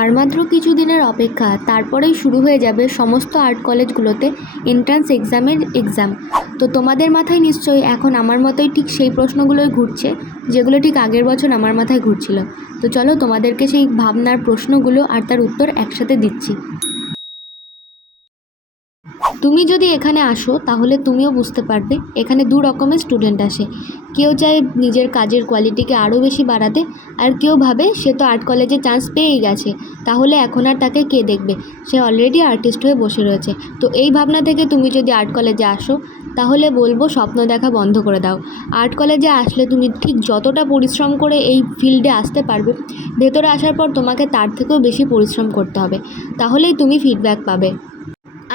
আর মাত্র কিছু দিনের অপেক্ষা, তারপরেই শুরু হয়ে যাবে সমস্ত আর্ট কলেজগুলোতে এন্ট্রান্স এক্সাম। তো তোমাদের মাথায় নিশ্চয়ই এখন আমার মতোই ঠিক সেই প্রশ্নগুলোই ঘুরছে, যেগুলো ঠিক আগের বছর আমার মাথায় ঘুরছিল। তো চলো তোমাদেরকে সেই ভাবনার প্রশ্নগুলো আর তার উত্তর একসাথে দিচ্ছি। তুমি যদি এখানে আসো তাহলে তুমিও বুঝতে পারবে এখানে দু রকমের স্টুডেন্ট আসে। কেউ চায় নিজের কাজের কোয়ালিটিকে আরও বেশি বাড়াতে, আর কেউ ভাবে সে তো আর্ট কলেজে চান্স পেয়েই গেছে, তাহলে এখন আর তাকে কে দেখবে, সে অলরেডি আর্টিস্ট হয়ে বসে রয়েছে। তো এই ভাবনা থেকে তুমি যদি আর্ট কলেজে আসো তাহলে বলবো স্বপ্ন দেখা বন্ধ করে দাও। আর্ট কলেজে আসলে তুমি ঠিক যতটা পরিশ্রম করে এই ফিল্ডে আসতে পারবে, ভেতরে আসার পর তোমাকে তার থেকেও বেশি পরিশ্রম করতে হবে, তাহলেই তুমি ফিডব্যাক পাবে।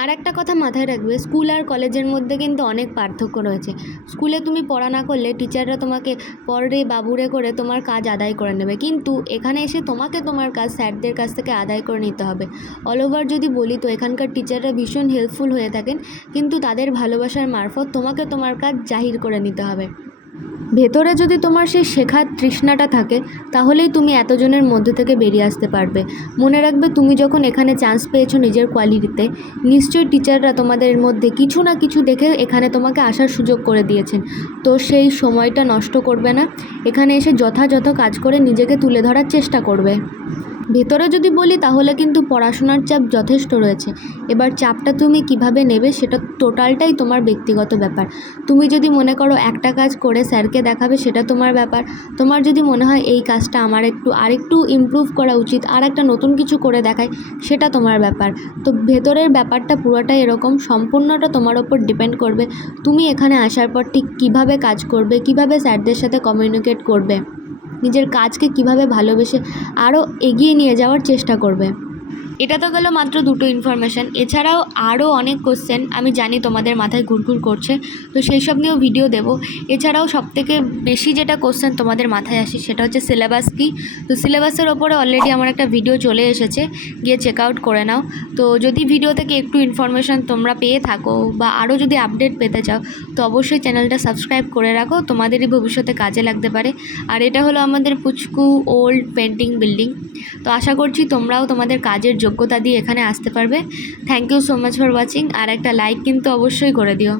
আর একটা কথা মাথায় রাখবে, স্কুল আর কলেজের মধ্যে কিন্তু অনেক পার্থক্য রয়েছে। স্কুলে তুমি পড়া না করলে টিচাররা তোমাকে পড়ে বাবুরে করে তোমার কাজ আদায় করে নেবে, কিন্তু এখানে এসে তোমাকে তোমার কাজ স্যারদের কাছ থেকে আদায় করে নিতে হবে। অল ওভার যদি বলি তো এখানকার টিচাররা ভীষণ হেল্পফুল হয়ে থাকেন, কিন্তু তাদের ভালোবাসার মারফত তোমাকে তোমার কাজ জাহির করে নিতে হবে। ভেতরে যদি তোমার সেই শেখার তৃষ্ণাটা থাকে তাহলেই তুমি এতজনের মধ্যে থেকে বেরিয়ে আসতে পারবে। মনে রাখবে, তুমি যখন এখানে চান্স পেয়েছো নিজের কোয়ালিটিতে, নিশ্চয়ই টিচাররা তোমাদের মধ্যে কিছু না কিছু দেখে এখানে তোমাকে আসার সুযোগ করে দিয়েছেন। তো সেই সময়টা নষ্ট করবে না, এখানে এসে যথাযথ কাজ করে নিজেকে তুলে ধরার চেষ্টা করবে। ভেতরে যদি বলি তাহলে কিন্তু পড়াশোনার চাপ যথেষ্ট রয়েছে। এবার চাপটা তুমি কিভাবে নেবে সেটা টোটালটাই তোমার ব্যক্তিগত ব্যাপার। তুমি যদি মনে করো একটা কাজ করে স্যারকে দেখাবে, সেটা তোমার ব্যাপার। তোমার যদি মনে হয় এই কাজটা আমার আরেকটু ইমপ্রুভ করা উচিত, আর একটা নতুন কিছু করে দেখায়, সেটা তোমার ব্যাপার। তো ভেতরের ব্যাপারটা পুরোটাই এরকম, সম্পূর্ণটা তোমার ওপর ডিপেন্ড করবে তুমি এখানে আসার পর ঠিক কীভাবে কাজ করবে, কিভাবে স্যারদের সাথে কমিউনিকেট করবে, নিজের কাজকে কিভাবে ভালোবেসে আরও এগিয়ে নিয়ে যাওয়ার চেষ্টা করবে। এটা তো গেল মাত্র দুটো ইনফরমেশান, এছাড়াও আরও অনেক কোশ্চেন আমি জানি তোমাদের মাথায় ঘুরঘুর করছে, তো সেই সব নিয়েও ভিডিও দেব। এছাড়াও সবথেকে বেশি যেটা কোশ্চেন তোমাদের মাথায় আসে সেটা হচ্ছে সিলেবাস কী। তো সিলেবাসের ওপরে অলরেডি আমার একটা ভিডিও চলে এসেছে, গিয়ে চেক আউট করে নাও। তো যদি ভিডিও থেকে একটু ইনফরমেশান তোমরা পেয়ে থাকো বা আরও যদি আপডেট পেতে চাও, তো অবশ্যই চ্যানেলটা সাবস্ক্রাইব করে রাখো, তোমাদেরই ভবিষ্যতে কাজে লাগতে পারে। আর এটা হলো আমাদের পুচকু ওল্ড পেন্টিং বিল্ডিং। তো আশা করছি তোমরাও তোমাদের কাজের যোগ্যতা দিয়ে এখানে আসতে পারবে। Thank you so much for watching, আর একটা লাইক কিন্তু অবশ্যই করে দিও।